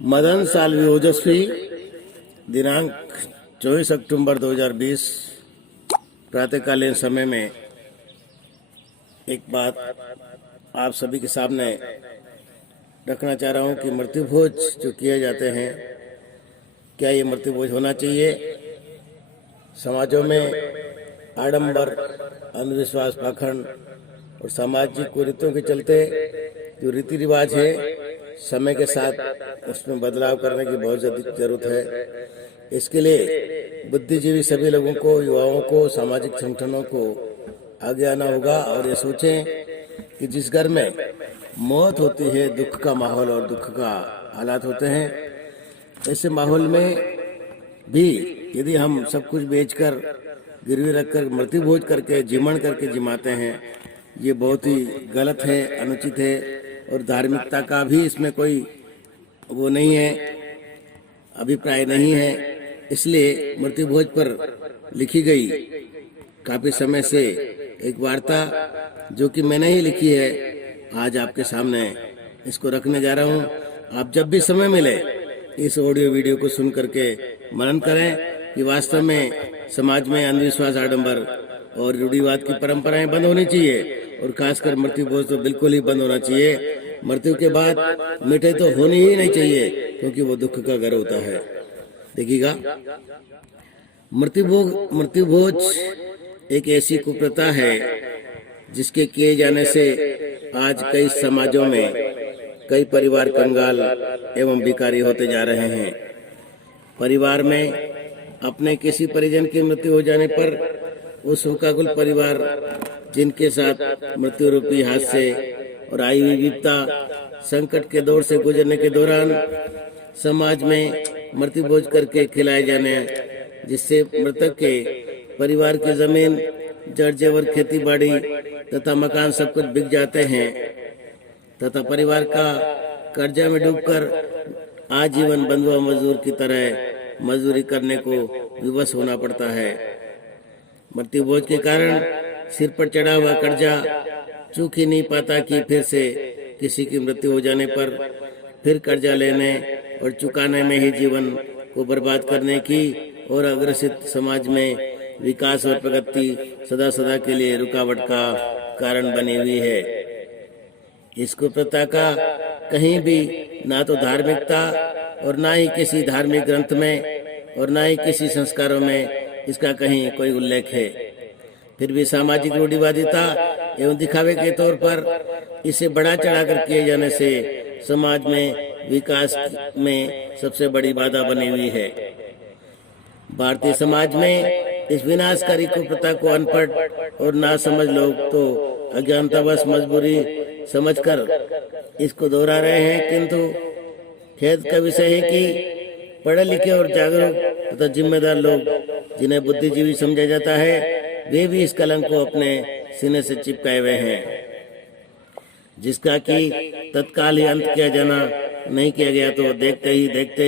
मदन साल्वी ओजस्वी दिनांक 24 अक्टूबर 2020 प्रातःकालीन समय में एक बात आप सभी के सामने रखना चाह रहा हूं कि मृत्यु भोज जो किए जाते हैं, क्या ये मृत्यु भोज होना चाहिए? समाजों में आडंबर, अंधविश्वास, पाखंड और सामाजिक कुरीतियों के चलते जो रीति रिवाज है, समय के साथ उसमें बदलाव करने की बहुत ज़्यादा जरूरत है। इसके लिए बुद्धिजीवी सभी लोगों को, युवाओं को, सामाजिक संगठनों को आगे आना होगा और ये सोचें कि जिस घर में मौत होती है, दुख का माहौल और दुख का हालात होते हैं, ऐसे माहौल में भी यदि हम सब कुछ बेचकर, गिरवी रखकर, मृत्यु भोज करके, जिमण करके जिमाते हैं, ये बहुत ही गलत है, अनुचित है और धार्मिकता का भी इसमें कोई वो नहीं है, अभिप्राय नहीं है। इसलिए मृत्यु भोज पर लिखी गई काफी समय से एक वार्ता जो कि मैंने ही लिखी है, आज आपके सामने इसको रखने जा रहा हूँ। आप जब भी समय मिले इस ऑडियो वीडियो को सुन करके मनन करें कि वास्तव में समाज में अंधविश्वास, आडंबर और रूढ़िवाद की परंपराएं बंद होनी चाहिए और खासकर मृत्यु भोज तो बिल्कुल ही बंद होना चाहिए। मृत्यु के बाद मिठाई तो होनी ही नहीं चाहिए, क्योंकि वो दुख का घर होता है। देखिएगा, मृत्यु भोज एक ऐसी कुप्रथा है जिसके किए जाने से आज कई समाजों में कई परिवार कंगाल एवं भिखारी होते जा रहे हैं। परिवार में अपने किसी परिजन की मृत्यु हो जाने पर उस शोकाकुल परिवार जिनके साथ मृत्यु रूपी हादसे और आई हुई विपदा संकट के दौर से गुजरने के दौरान समाज में मृत्यु भोज करके खिलाए जाने, जिससे मृतक के परिवार की जमीन, जड़ जेवर, खेती बाड़ी तथा मकान सब कुछ बिक जाते हैं तथा परिवार का कर्जा में डूबकर आजीवन बंधुआ मजदूर की तरह मजदूरी करने को विवश होना पड़ता है। मृत्यु भोज के कारण सिर पर चढ़ा हुआ कर्जा चूक ही नहीं पाता कि फिर से किसी की मृत्यु हो जाने पर फिर कर्जा लेने और चुकाने में ही जीवन को बर्बाद करने की और अग्रसित समाज में विकास और प्रगति सदा सदा के लिए रुकावट का कारण बनी हुई है। इस कुप्रथा का कहीं भी ना तो धार्मिकता और ना ही किसी धार्मिक ग्रंथ में और ना ही किसी संस्कारों में इसका कहीं कोई उल्लेख है। फिर भी सामाजिक रूढ़िवादिता एवं दिखावे के तौर पर इसे बढ़ा चढ़ाकर किए जाने से समाज में विकास में सबसे बड़ी बाधा बनी हुई है। भारतीय समाज में इस विनाशकारी कुप्रथा को अनपढ़ और नासमझ लोग तो अज्ञानतावश मजबूरी समझकर इसको दोहरा रहे हैं, किंतु खेद का विषय है कि पढ़े लिखे और जागरूक तथा जिम्मेदार लोग, जिन्हें बुद्धिजीवी समझा जाता है, वे भी इस कलंक को अपने सीने से चिपकाए हुए हैं, जिसका कि तत्काल ही अंत किया जाना नहीं किया गया तो देखते ही देखते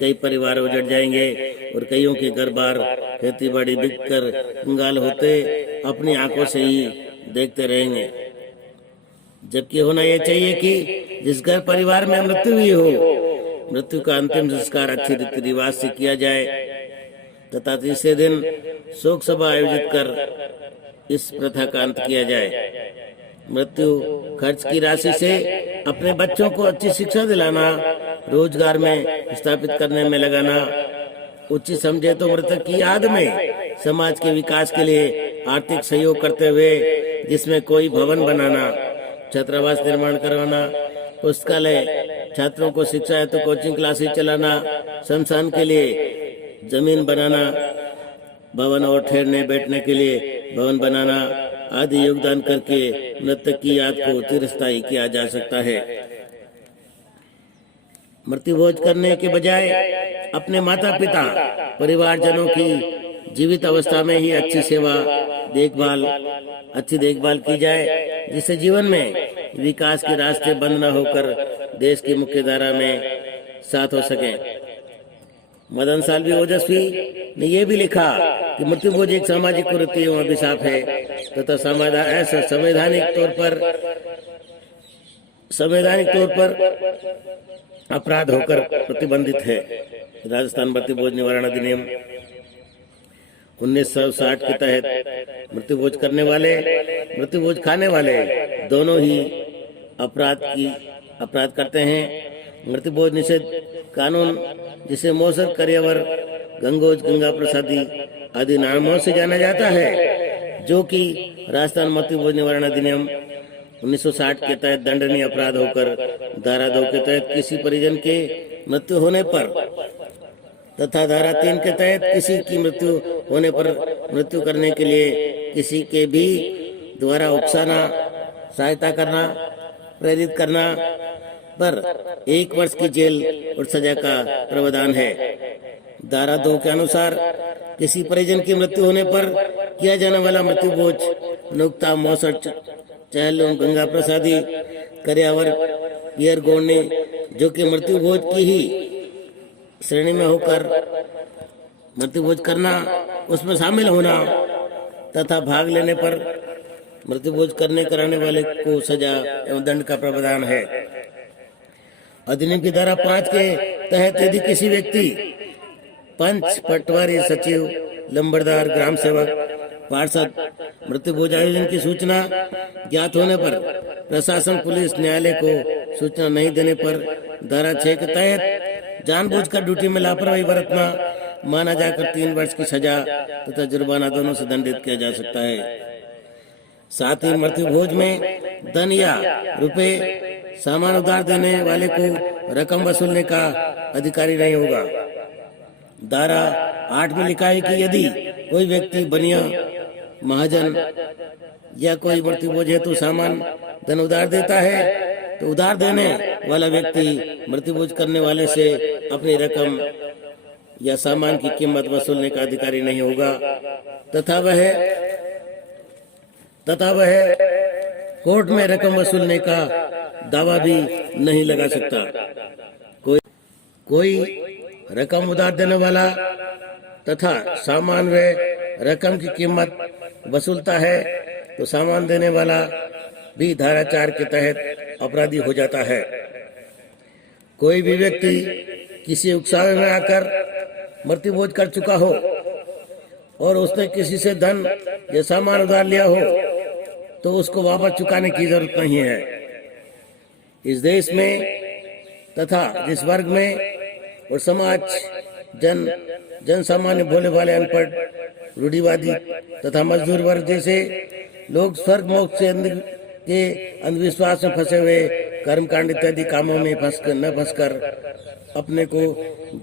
कई परिवार उजड़ जाएंगे और कईयों के घर बार, खेती बाड़ी बिककर कंगाल होते अपनी आंखों से ही देखते रहेंगे। जबकि होना यह चाहिए कि जिस घर परिवार में मृत्यु हुई हो, मृत्यु का अंतिम संस्कार अच्छी रीति रिवाज से किया जाए तथा तीसरे दिन शोक सभा आयोजित कर इस प्रथा का अंत किया जाए। मृत्यु खर्च की राशि से अपने बच्चों को अच्छी शिक्षा दिलाना, रोजगार में स्थापित करने में लगाना उचित समझे तो मृतक की याद में समाज के विकास के लिए आर्थिक सहयोग करते हुए, जिसमें कोई भवन बनाना, छात्रावास निर्माण करवाना, पुस्तकालय, छात्रों को शिक्षा हेतु तो कोचिंग क्लासेस चलाना, शमशान के लिए जमीन बनाना, भवन और ठहरने बैठने के लिए भवन बनाना आदि योगदान करके मृतक की याद को चिरस्थायी किया जा सकता है। मृत्यु भोज करने के बजाय अपने माता पिता, परिवारजनों की जीवित अवस्था में ही अच्छी देखभाल की जाए, जिससे जीवन में विकास के रास्ते बंद न होकर देश की मुख्य धारा में साथ हो सके। मदन साल्वी ओजस्वी ने यह भी लिखा कि मृत्यु भोज एक सामाजिक कुरीति एवं अभिशाप है तथा संवैधानिक तौर पर अपराध होकर प्रतिबंधित है। राजस्थान मृत्यु भोज निवारण अधिनियम 1960 के तहत मृत्यु भोज करने वाले, मृत्यु भोज खाने वाले दोनों ही अपराध करते हैं। मृत्यु भोज निषेध कानून, जिसे मौसर, करियावर, गंगोज, गंगा प्रसादी आदि नामों से जाना जाता है, जो कि राजस्थान मृत्यु भोज निवारण अधिनियम 1960 के तहत दंडनीय अपराध होकर धारा 2 के तहत किसी परिजन के मृत्यु होने पर तथा धारा 3 के तहत किसी की मृत्यु होने पर मृत्यु करने के लिए किसी के भी द्वारा उकसाना, सहायता करना, प्रेरित करना पर 1 वर्ष की जेल और सजा का प्रावधान है। धारा 2 के अनुसार किसी परिजन की मृत्यु होने पर किया जाने वाला मृत्यु भोज नुक्ता, मौसर, चहलों, गंगा प्रसादी, करियावर, पियर गोड़ने, जो कि मृत्यु भोज की ही श्रेणी में होकर मृत्यु भोज करना, उसमें शामिल होना तथा भाग लेने पर मृत्यु भोज कराने वाले को सजा एवं दंड का प्रावधान है। अधिनियम की धारा 5 के तहत यदि किसी व्यक्ति, पंच, पटवारी, सचिव, लंबरदार, ग्राम सेवक, पार्षद मृत्यु भोज आयोजन की सूचना ज्ञात होने पर प्रशासन, पुलिस, न्यायालय को सूचना नहीं देने पर धारा 6 के तहत जानबूझकर ड्यूटी में लापरवाही बरतना माना जाकर 3 वर्ष की सजा तथा जुर्माना दोनों से दंडित किया जा सकता है। साथ ही मृत्यु भोज में धन या रुपए, सामान उधार देने वाले को रकम वसूलने का अधिकारी नहीं होगा। धारा 8 में लिखा है कि यदि कोई व्यक्ति, बनिया, महाजन या कोई मृत्यु भोज हेतु सामान, धन उधार देता है तो उधार देने वाला व्यक्ति मृत्यु भोज करने वाले से अपनी रकम या सामान की कीमत वसूलने का अधिकारी नहीं होगा तथा वह कोर्ट में रकम वसूलने का दावा भी नहीं लगा सकता। कोई रकम उधार देने वाला तथा सामान व रकम की कीमत वसूलता है तो सामान देने वाला भी धारा 4 के तहत अपराधी हो जाता है। कोई भी व्यक्ति किसी उकसावे में आकर मृत्यु भोज कर चुका हो और उसने किसी से धन या सामान उधार लिया हो तो उसको वापस चुकाने की जरूरत नहीं है। इस देश में तथा जिस वर्ग में और समाज जन सामान्य, भोले भाले, अनपढ़, रूढ़िवादी तथा मजदूर वर्ग जैसे लोग स्वर्ग मोक्ष के अंधविश्वास में फंसे हुए कर्मकांड इत्यादि कामों में फंसकर अपने को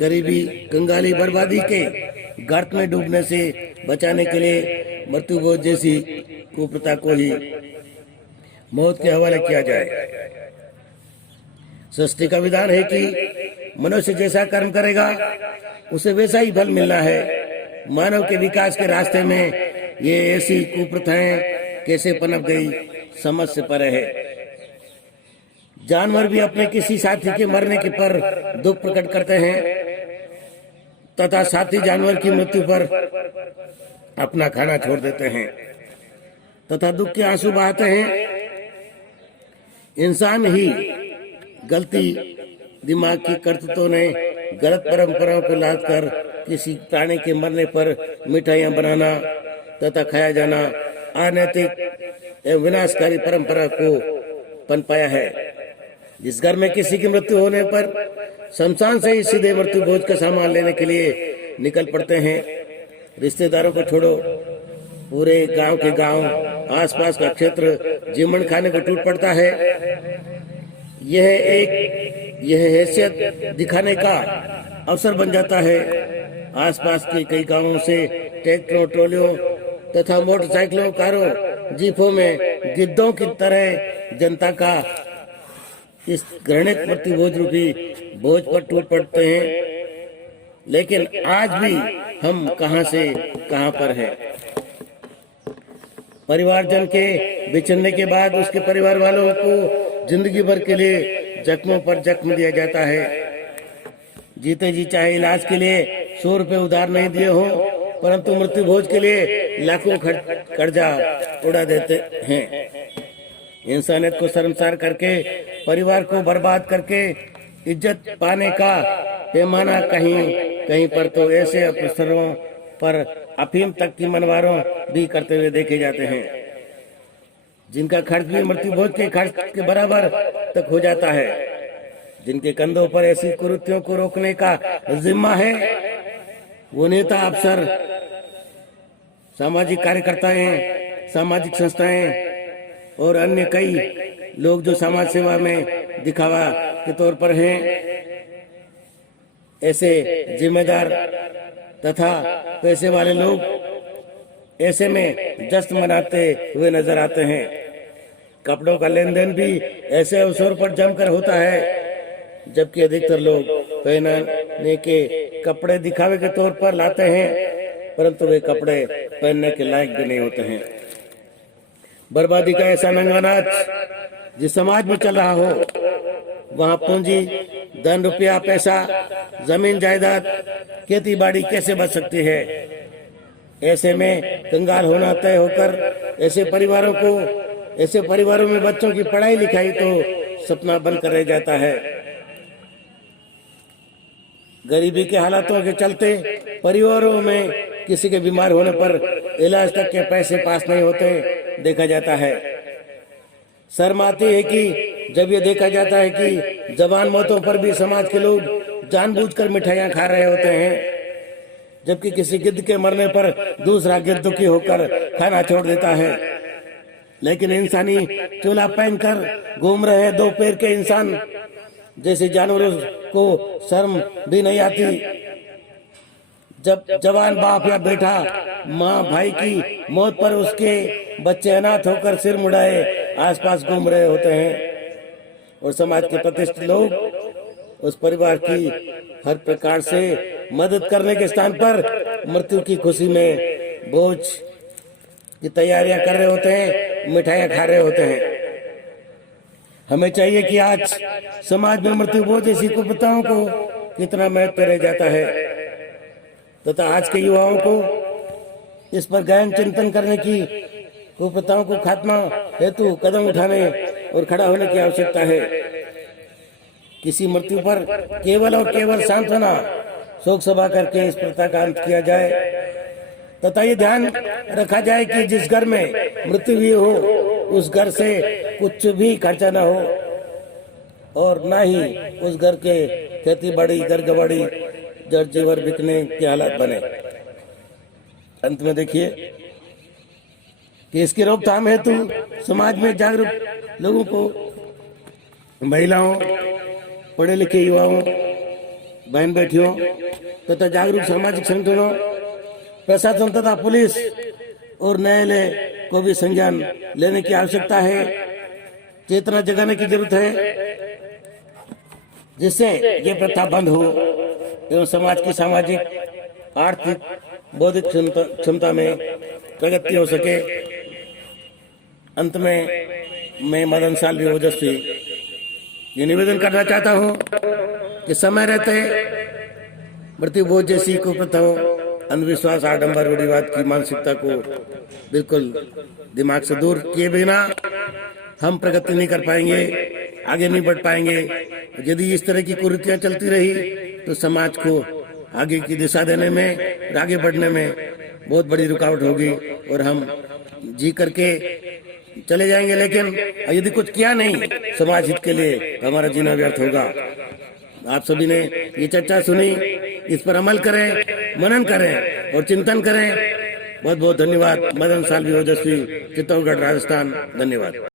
गरीबी, कंगाली, बर्बादी के गर्त में डूबने से बचाने के लिए मृत्यु भोज जैसी कुप्रथा को ही मौत के हवाले किया जाए। सृष्टि का विधान है कि मनुष्य जैसा कर्म करेगा उसे वैसा ही फल मिलना है। मानव के विकास के रास्ते में ये ऐसी कुप्रथाएं कैसे पनप गई, समझ से परे है। जानवर भी अपने किसी साथी के मरने के पर दुख प्रकट करते हैं तथा साथी जानवर की मृत्यु पर अपना खाना छोड़ देते हैं तथा दुख के आंसू बहाते हैं। इंसान ही गलती दिमाग की करतूतों ने गलत परंपराओं को लाद कर किसी प्राणी के मरने पर मिठाइयां बनाना तथा खाया जाना अनैतिक एवं विनाशकारी परंपरा को पनपाया है। जिस घर में किसी की मृत्यु होने पर शमशान से ही सीधे मृत्यु भोज का सामान लेने के लिए निकल पड़ते हैं। रिश्तेदारों को छोड़ो, पूरे गांव के गांव, आसपास का क्षेत्र जीवन खाने को टूट पड़ता है। यह हैसियत दिखाने का अवसर बन जाता है। आसपास के कई गांवों से ट्रैक्टरों, ट्रॉलियों तथा मोटरसाइकिलों, कारों, जीपों में गिद्धों की तरह जनता का इस घृणित मृत्यु भोज रूपी बोझ पर टूट पड़ते हैं। लेकिन आज भी हम कहां से कहां पर हैं। परिवारजन के बिछड़ने के बाद उसके परिवार वालों को जिंदगी भर के लिए जख्मों पर जख्म दिया जाता है। जीते जी चाहे इलाज के लिए 100 रुपए उधार नहीं दिए हो, परंतु मृत्यु भोज के लिए लाखों कर्जा उड़ा देते हैं। इंसानियत को शर्मसार करके, परिवार को बर्बाद करके इज्जत पाने का पैमाना कहीं कहीं पर तो ऐसे अवसरों पर अफीम तक की मनवारों भी करते हुए देखे जाते हैं, जिनका खर्च भी मृत्यु भोज के खर्च के बराबर तक हो जाता है। जिनके कंधों पर ऐसी कुरीतियों को रोकने का जिम्मा है, वो नेता, अफसर, सामाजिक कार्यकर्ता हैं, सामाजिक संस्थाएं और अन्य कई लोग जो समाज सेवा में दिखावा के तौर पर हैं। ऐसे जिम्मेदार तथा पैसे वाले लोग ऐसे में जश्न मनाते हुए नजर आते हैं। कपड़ों का लेन देन भी ऐसे अवसरों पर जमकर होता है, जबकि अधिकतर लोग पहनने के कपड़े दिखावे के तौर पर लाते हैं, परंतु वे कपड़े पहनने के लायक भी नहीं होते हैं। बर्बादी का ऐसा नंगा नाच जिस समाज में चल रहा हो, वहाँ पूंजी, धन, रुपया, पैसा, जमीन जायदाद, खेती बाड़ी कैसे बच सकती है? ऐसे में कंगाल होना तय होकर ऐसे परिवारों में बच्चों की पढ़ाई लिखाई तो सपना बनकर रह जाता है। गरीबी के हालातों के चलते परिवारों में किसी के बीमार होने पर इलाज तक के पैसे पास नहीं होते देखा जाता है। शर्म आती है कि जब ये देखा जाता है कि जवान मौतों पर भी समाज के लोग जानबूझकर मिठाइयां खा रहे होते हैं, जबकि किसी गिद्ध के मरने पर दूसरा गिद्ध दुखी होकर खाना छोड़ देता है। लेकिन इंसानी चोला पहनकर घूम रहे दो पैर के इंसान जैसे जानवरों को शर्म भी नहीं आती। जब जवान बाप या बेटा, माँ, भाई की मौत पर उसके बच्चे अनाथ होकर सिर मुड़ाए आसपास घूम रहे होते हैं और समाज के प्रतिष्ठित लोग उस परिवार की हर प्रकार से मदद करने के स्थान पर मृत्यु की खुशी में भोज की तैयारियां कर रहे होते हैं, मिठाइयां खा रहे होते हैं। हमें चाहिए कि आज समाज में मृत्यु भोज जैसी कुप्रथाओं को कितना महत्व रह जाता है तथा आज के युवाओं को इस पर गहन चिंतन करने की, कुप्रथाओं को खात्मा हेतु कदम उठाने और खड़ा होने की आवश्यकता है। किसी मृत्यु पर केवल और केवल सांत्वना, शोक सभा करके इस प्रथा का अंत किया जाए तथा ये ध्यान रखा जाए कि जिस घर में मृत्यु भी हो उस घर से कुछ भी खर्चा न हो और न ही उस घर के खेती बाड़ी, घर गवाड़ी, जड़ जेवर बिकने के हालात बने। अंत में देखिए कि इसकी रोकथाम हेतु समाज में जागरूक लोगों को, महिलाओं, पढ़े लिखे युवाओं, बहन बेटियों तथा जागरूक सामाजिक संगठनों, प्रशासन तथा पुलिस और न्यायालय को भी संज्ञान लेने की आवश्यकता है। चेतना जगाने की जरूरत है जिससे ये प्रथा बंद हो एवं समाज की सामाजिक, आर्थिक, बौद्धिक क्षमता में प्रगति हो सके। अंत में मैं मदन साल्वी ओजस्वी ये निवेदन करना चाहता हूँ कि समय रहते मृत्यु भोज जैसी कुप्रथाओं, अंधविश्वास, आडंबर, रूढ़िवाद की मानसिकता को बिल्कुल दिमाग से दूर किए बिना हम प्रगति नहीं कर पाएंगे, आगे नहीं बढ़ पाएंगे। यदि इस तरह की कुरीतियां चलती रही तो समाज को आगे की दिशा देने में और आगे बढ़ने में बहुत बड़ी रुकावट होगी और हम जी करके चले जाएंगे, लेकिन यदि कुछ किया नहीं समाज हित के लिए तो हमारा जीना व्यर्थ होगा। आप सभी ने ये चर्चा सुनी, इस पर अमल करें, मनन करें और चिंतन करें। बहुत बहुत धन्यवाद। मदन साल्वी ओजस्वी, चित्तौड़गढ़, राजस्थान। धन्यवाद।